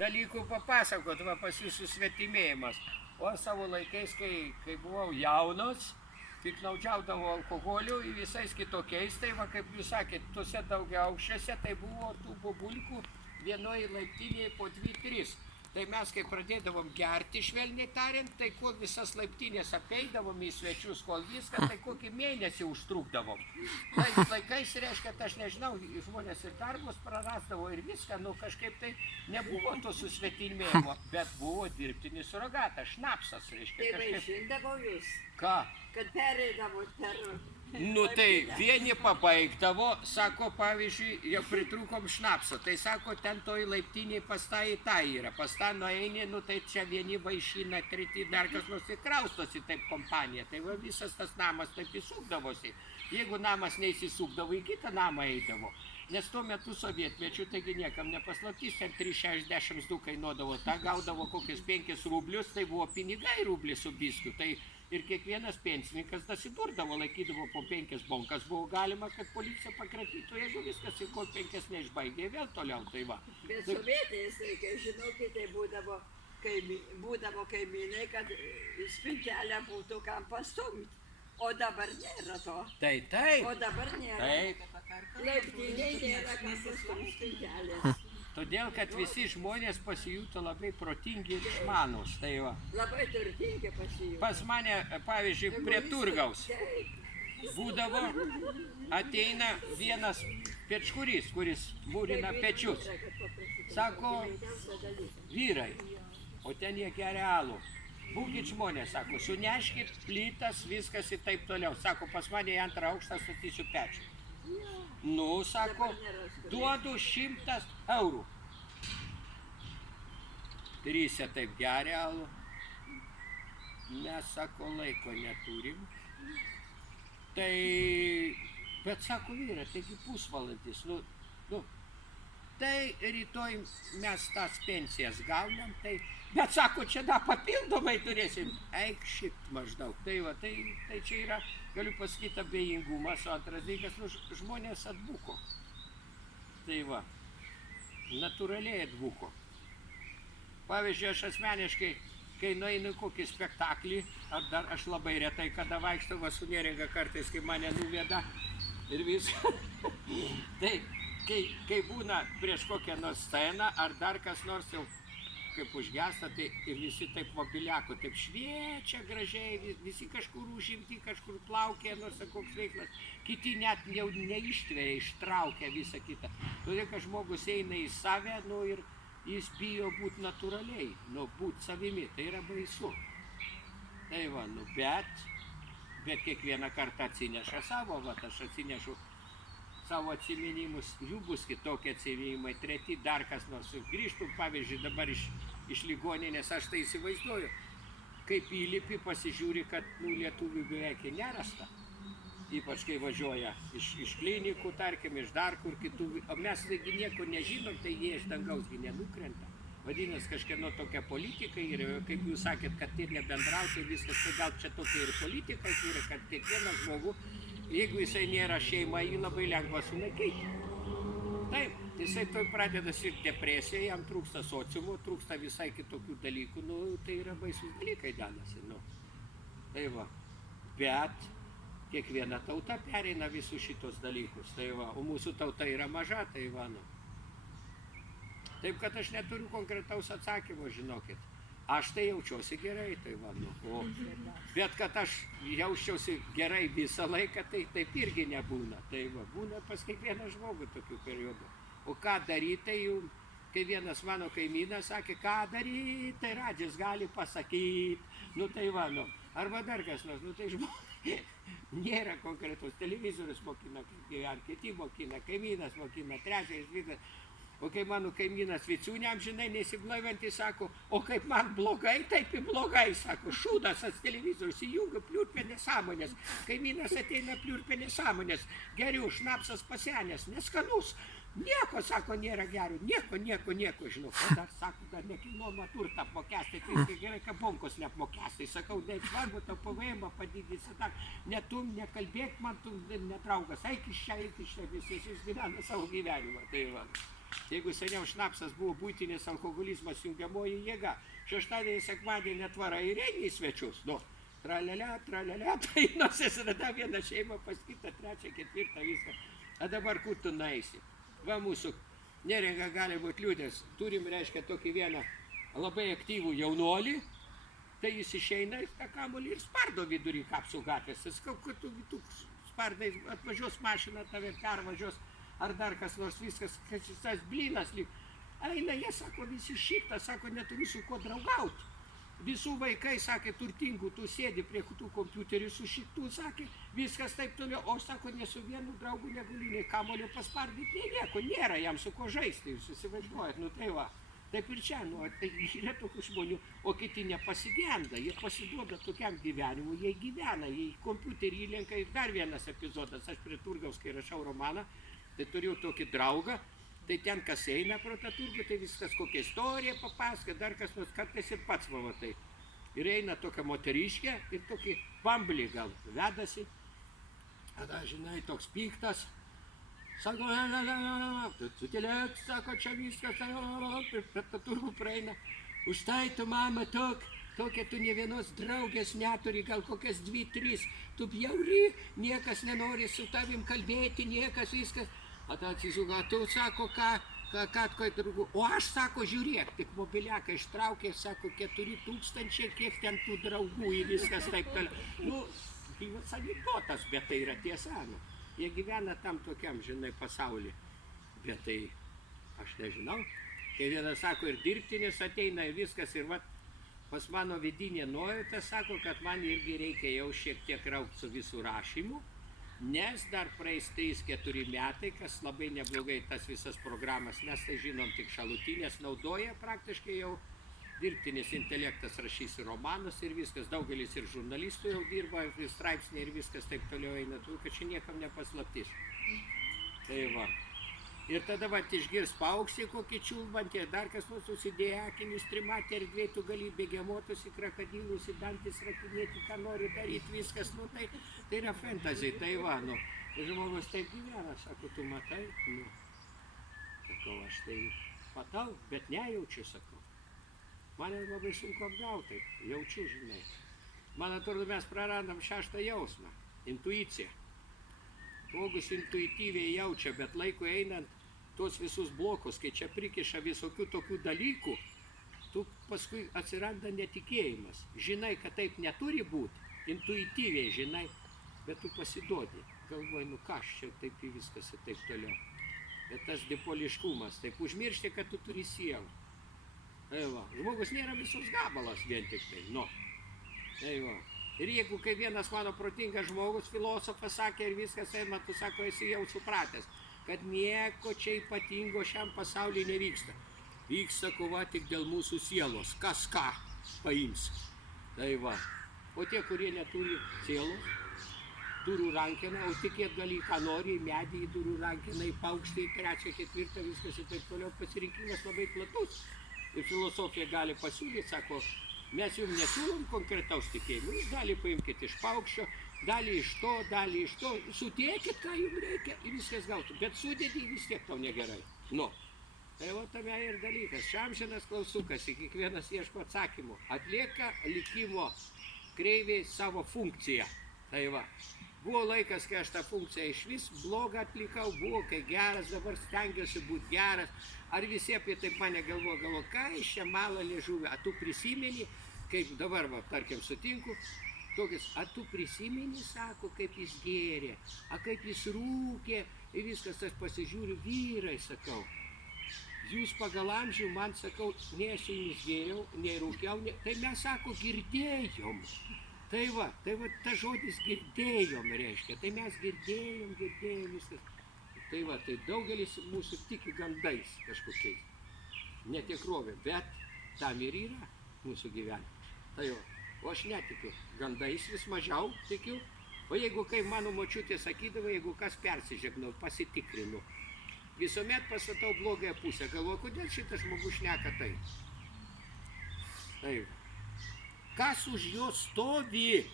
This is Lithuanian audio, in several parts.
dalykų papasakot, va pas jūsų svetimėjimas. O savo laikais, kai buvau jaunas, piknaudžiaudavo alkoholiu ir visais kitokiais, tai va kaip jūs sakėt, tuose daugiaaukščiuose tai buvo tų bobulkų vienoje laiptinėje po 2-3. Tai mes, kai pradėdavom gerti, švelniai tariant, tai kuo visas laiptinės apeidavom į svečius, kol viską, tai kokį mėnesį užtrukdavom. Tais laikais, reiškia, aš nežinau, žmonės ir darbus prarasdavo ir viską, nu kažkaip tai nebuvo to susvetimėjimo, bet buvo dirbtinis surrogatas, šnapsas, reiškia. Tai vaišindavo jūs, Ką? kad pereidavo per... Nu tai vieni pabaigdavo, sako, pavyzdžiui, jau pritrūkom šnapso, tai sako, ten toj laiptiniai pas tą į tą yra, pas tą nueini, nu tai čia vieni vaišina, treti dar kas nors įkraustosi taip kompanija, tai va visas tas namas taip įsukdavosi. Jeigu namas neįsisukdavo, į kitą namą eidavo. Nes tuo metu sovietmečių, taigi niekam nepaslaptys, ten 3,62 kainuodavo, tą gaudavo kokius 5 rublius, tai buvo pinigai rublis su bisku, tai ir kiekvienas pensininkas dasidurdavo, laikydavo po 5 bonkas, buvo galima, kad policija pakratytų, jeigu viskas ir kol 5 neišbaigė, vėl toliau, tai va. Bet sovietiniais laikais, žinokit, tai būdavo kaimynai, kad spintelę būtų kam pastumti. O dabar nėra to. Taip. O dabar nėra. Taip. Laiptiniai nėra kam pastumti spintelės. Todėl, kad visi žmonės pasijuto labai protingi ir išmanūs, tai va. Labai turtingi pasijuto. Pas mane, pavyzdžiui, prie turgaus būdavo, ateina vienas pečkurys, kuris mūrina pečius. Sako, vyrai, o ten jie geria alų. Būkit žmonės, sako, suneškit plytas, viskas ir taip toliau. Sako, pas mane į 2 aukštą statysiu pečių. Nu, sako, duodu 100 eurų. 3 taip geria alų. Mes, sako, laiko neturim. Tai, bet sako, vyra, taigi pusvalandis. Nu, tai rytoj mes tas pensijas gaunam, tai, bet sako, čia da papildomai turėsim. Eik šit maždaug. Tai va, tai čia yra, galiu pasakyti, abejingumas, o antras dalykas, nu, žmonės atbuko. Tai va, natūraliai atbuko. Pavyzdžiui, aš asmeniškai, kai nueinu kokį spektaklį, ar dar aš labai retai kada vaikštau, va su neringa kartais, kai mane nuveda ir viską. Tai, kai būna prieš kokią nors sceną, ar dar kas nors jau kaip užgesta, tai ir visi taip mobiliako, taip šviečia gražiai, visi kažkur užimti, kažkur plaukia, nors koks veiklas, kiti net jau neištveria, ištraukia visą kitą. Todėl, kad žmogus eina į save, nu ir jis bijo būti natūraliai, nu būti savimi, tai yra baisu. Tai va, nu bet kiekvieną kartą atsineša savo, va, aš atsinešu savo atsiminimus, jų bus kitokie atsiminimai, treti dar kas nors. Grįžtų, pavyzdžiui, dabar iš ligoninės, aš tai įsivaizduoju, kaip įlipi, pasižiūri, kad lietuvių beveik nerasta. Ypač kai važiuoja iš klinikų, tarkim, iš dar kur kitų, o mes taigi nieko nežinom, tai jie iš dangausgi nenukrenta. Vadinasi, kažkieno tokia politika ir kaip jūs sakėt, kad ir nebendrauti viskas, tai gal čia tokia ir politika yra, kad kiekvienas žmogus, jeigu jisai nėra šeima, jį labai lengva sunaikinti. Taip, jisai toj pradeda sirgti depresiją, jam trūksta sociumo, trūksta visai kitokių dalykų, nu, tai yra baisus dalykai dedasi, nu. Tai va, bet kiekviena tauta pereina visus šitos dalykus, tai va, o mūsų tauta yra maža, tai va, nu. Taip, kad aš neturiu konkretaus atsakymo, žinokit. Aš tai jaučiuosi gerai, tai va, nu, bet kad aš jausčiausi gerai visą laiką, tai taip irgi nebūna. Tai va, būna pas kiekvieną žmogų tokių periodų. O ką daryti, tai jau, kai vienas mano kaimynas sakė, ką daryti, tai radijas gali pasakyti, nu tai va, nu, arba dar kas nors, nu tai žmonės, nėra konkretus, televizorius mokina, ar kiti mokina, kaimynas mokina, trečias, vykas. O kai mano kaimynas Viciūnė amžinai nesiblaivantis sako, o kaip man blogai, taip ir blogai, sako, šūdas ats televizorius įjungia pliurpia nesąmonės, kaimynas ateina pliurpia nesąmonės, geriau šnapsas pasenęs, neskanus, nieko, sako, nėra geriau, nieko, žinau, o dar, sako, dar nekilnojamą turtą apmokestai, tai gerai, kad bonkos neapmokestai, sakau, nesvarbu, tau PVM padidinsi, dar netum, nekalbėk man, tu nedraugas, eik iš čia, visi, jis gyvena savo gyvenimą, tai va. Jeigu seniau šnapsas buvo būtinis alkoholizmas jungiamoji jėga, šeštadienį, sekmadienį atvarai ir eini į svečius. Nu, tralialia, tai nusisirada vieną šeimą pas kitą, trečią, ketvirtą, viską. A dabar kur tu naisi? Va mūsų Neringa gali būti liūdės. Turim, reiškia, tokį vieną labai aktyvų jaunolį, tai jis išeina į tą kamuolį ir spardo vidury Kapsų gatvės. Jis sakau, kad tu spardai, atvažiuos mašina, tave pervažiuos, ar dar kas nors viskas, kad šis tas blynas lyg. Eina, jie sako, visi šitą, sako, neturiu su kuo draugauti. Visų vaikai, sakė, turtingų, tu sėdi prie tų kompiuterių su šitų, sakė, viskas taip toliau, o sako, ne su vienu draugu neguli nei kamolio paspardyti, nei nieko, nėra jam su ko žaisti, jūs įsivaizduojat, nu tai va. Taip ir čia, nu, tai yra tokių žmonių, o kiti nepasigenda, jie pasiduoda tokiam gyvenimui, jie gyvena, jie į kompiuterį įlenka. Ir dar vienas epizodas, aš prie Turgaus, kai rašau romaną, tai turėjau tokį draugą, tai ten kas eina pro tą turgų, tai viskas kokia istorija papasaka, dar kas nors kartais ir pats pamatai. Ir eina tokia moteriškė ir tokį bamblį gal vedasi, tada, žinai, toks piktas. Sako, tu tylėk, sako, čia viskas, per tą turgų praeina. Už tai tu, mama, tokia tu ne vienos draugės neturi, gal kokias 2-3. Tu bjauri, niekas nenori su tavim kalbėti, niekas viskas. O ta atsisuka, tu sako, ką draugų. O aš, sako, žiūrėk, tik mobiliaką ištraukė, sako, 4000, kiek ten tų draugų ir viskas taip toliau. Nu, gyvas anekdotas, bet tai yra tiesa, nu. Jie gyvena tam tokiam, žinai, pasaulyje. Bet tai, aš nežinau. Kai vienas sako, ir dirbtinis ateina, ir viskas, ir vat, pas mano vidinė nuojauta sako, kad man irgi reikia jau šiek tiek raukti su visų rašymu, nes dar praeis 3-4 metai, kas labai neblogai tas visas programas, mes tai žinom tik šalutinės, naudoja praktiškai jau dirbtinis intelektas rašys romanus ir viskas, daugelis ir žurnalistų jau dirba, ir straipsniai ir viskas taip toliau eina, kad čia niekam nepaslaptis. Tai va. Ir tada va išgirs paukštį kokį čiulbantį, dar kas nors susidėję akinius trimatį erdvėj, tu gali begemotus į krokodilus, į dantis rakinėti, ką nori daryti, viskas, nu tai yra fantasy, tai va, nu. Žmogus taip gyvena, sako, tu matai, nu. Sakau, aš tai matau, bet nejaučiu, sakau. Man labai sunku apgauti, jaučiu, žinai. Man atrodo, mes prarandam 6 jausmą, intuiciją. Žmogus intuityviai jaučia, bet laiku einant tuos visus blokus, kai čia prikiša visokių tokių dalykų, tu paskui atsiranda netikėjimas. Žinai, kad taip neturi būti, intuityviai žinai, bet tu pasiduodi. Galvoji, nu ką, čia taip į viskas ir taip toliau. Bet tas dipoliškumas, taip užmiršti, kad tu turi sielą. Tai va, žmogus nėra visus gabalas vien tik tai, nu. Tai va. Ir jeigu kai vienas mano protingas žmogus, filosofas sakė ir viskas, man tu sako, esi jau supratęs, kad nieko čia ypatingo šiam pasaulyje nevyksta. Vyksta kova tik dėl mūsų sielos, kas ką paims. Tai va. O tie, kurie neturi sielos, durų rankeną, o tikėt gali ką nori, į medį, į durų rankeną, į paukštį, į 3, 4, viskas ir taip toliau, pasirinkimas labai platus. Ir filosofija gali pasiūlyti, sako, mes jums nesiūlom konkretaus tikėjimo, jūs dalį paimkite iš paukščio, dalį iš to, sudėkit, ką jums reikia ir viskas gautų, bet sudėti vis tiek tau negerai. Nu, tai va tame ir dalykas, šiamžinas klausukas, kiekvienas ieško atsakymų, atlieka likimo kreiviai savo funkciją. Tai va, buvo laikas, kai aš tą funkciją iš vis blogą atlikau, buvo kai geras, dabar stengiuosi būti geras. Ar visi apie taip mane galvo, ką iš čia mala liežuvį, a tu prisimeni, kaip dabar, va, tarkim, sutinku, tokius, a tu prisimeni, sako, kaip jis gėrė, a kaip jis rūkė, ir viskas, aš pasižiūriu, vyrai, sakau, jūs pagal amžių man, sakau, nei aš jumis gėriau, nei rūkiau, tai mes, sako, girdėjom. Tai va, ta žodis girdėjom reiškia, tai mes girdėjom viskas. Tai va, tai daugelis mūsų tiki gandais kažkokiais, netikrovė, bet tam ir yra mūsų gyvenimas. Tai va, o aš netikiu, gandais vis mažiau tikiu, o jeigu, kaip mano močiutė sakydavo, jeigu kas persižegnau, pasitikrinu, visuomet pasatau blogąją pusę, galvoju, kodėl šitas žmogus šneka taip. Tai va. Kas už jo stovi?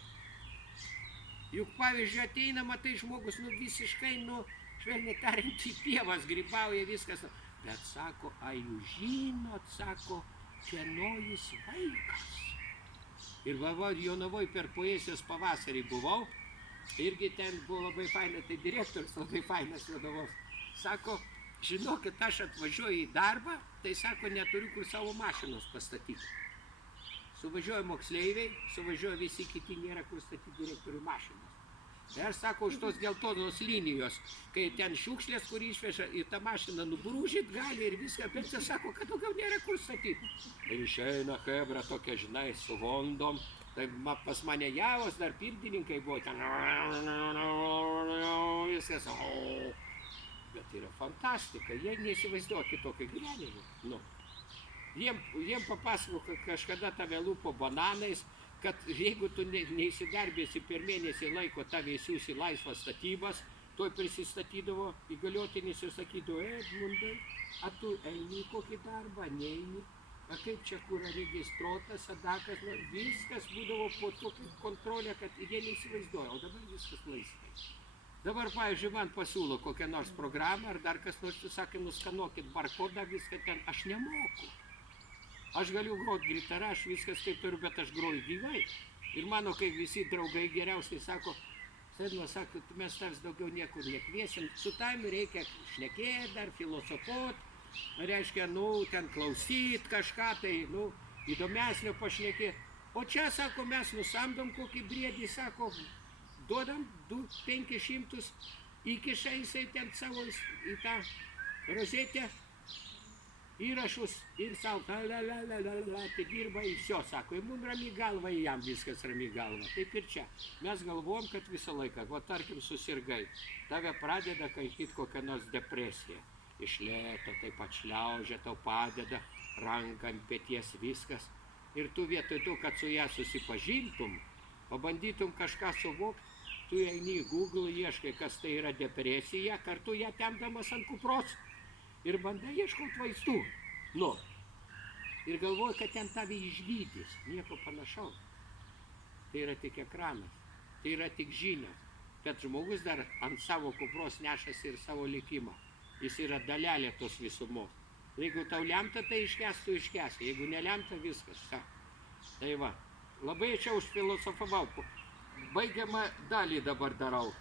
Juk, pavyzdžiui, ateina, matai, žmogus, visiškai, švelniai tariant, į pievas grybauja viskas, Bet sako, a jūs žinot, sako, kieno jis vaikas. Ir va, Jonavoj per poezijos pavasarį buvau, irgi ten buvo labai faina, tai direktorius labai fainas Jonavos. Sako, žinokit, aš atvažiuoju į darbą, tai sako, neturiu kur savo mašinos pastatyti. Suvažiuoja moksleiviai, suvažiuoja visi kiti, nėra kur statyti direktorių mašinos. Ir sako, už tos geltonos linijos, kai ten šiukšlės, kur išveža, į tą mašiną nubrūžyt gali ir viską, bet čia sako, kad daugiau nėra kur statyti. Ir išeina hebra tokia, žinai, su Hondom, tai pas mane javos dar pirtininkai buvo ten, viskas, bet yra fantastika, jie neįsivaizduoja kitokio gyvenimo. Nu. Jiem papasako kažkada tave lupo bananais, kad jeigu tu neįsidarbėsi per mėnesį laiko, tave įsiūs į laisvas statybas, tuoj prisistatydavo įgaliotinis ir sakydavo, Edmundai, a tu eini į kokį darbą, neini, a kaip čia kur registruotas, adakas, viskas būdavo po tokią kontrolę, kad jie neįsivaizduoja, o dabar viskas laisvai. Dabar, pavyzdžiui, man pasiūlo kokią nors programą, ar dar kas nors, sakė, nuskanuokit barkodą, viską ten, aš nemoku. Aš galiu groti gitarą, aš viskas taip turiu, bet aš groju gyvai. Ir mano, kai visi draugai geriausiai sako, Sedmas sako, mes tavs daugiau niekur nekviesim, su tavimi reikia šnekėti, dar filosofuot, reiškia, ten klausyt kažką, tai, įdomesnio pašnekėti. O čia, sako, mes nusamdom kokį briedį, sako, duodam 500, įkiša jisai ten savo į tą rozetę, įrašus ir savo, tai dirba ir šio, sako, ir mums rami galva, jam viskas rami galva. Taip ir čia. Mes galvom, kad visą laiką, tarkim, susirgai, tave pradeda kankyt kokią nors depresiją. Iš lėto, taip atšliaužia, tau padeda, ranką ant peties viskas. Ir tu vietoj to, kad su ją susipažintum, pabandytum kažką suvokti, tu eini į Google, ieškai, kas tai yra depresija, kartu ją tempdamas ant kupros. Ir bandai ieškoti vaistų. Ir galvoji, kad ten tave išgydys. Nieko panašaus. Tai yra tik ekranas. Tai yra tik žinios. Bet žmogus dar ant savo kupros nešasi ir savo likimą. Jis yra dalelė tos visumos. Jeigu tau lemta, tai iškęs, tu iškęsi. Jeigu nelemta, viskas. Tai va. Labai čia užfilosofavau. Baigiamą dalį dabar darau.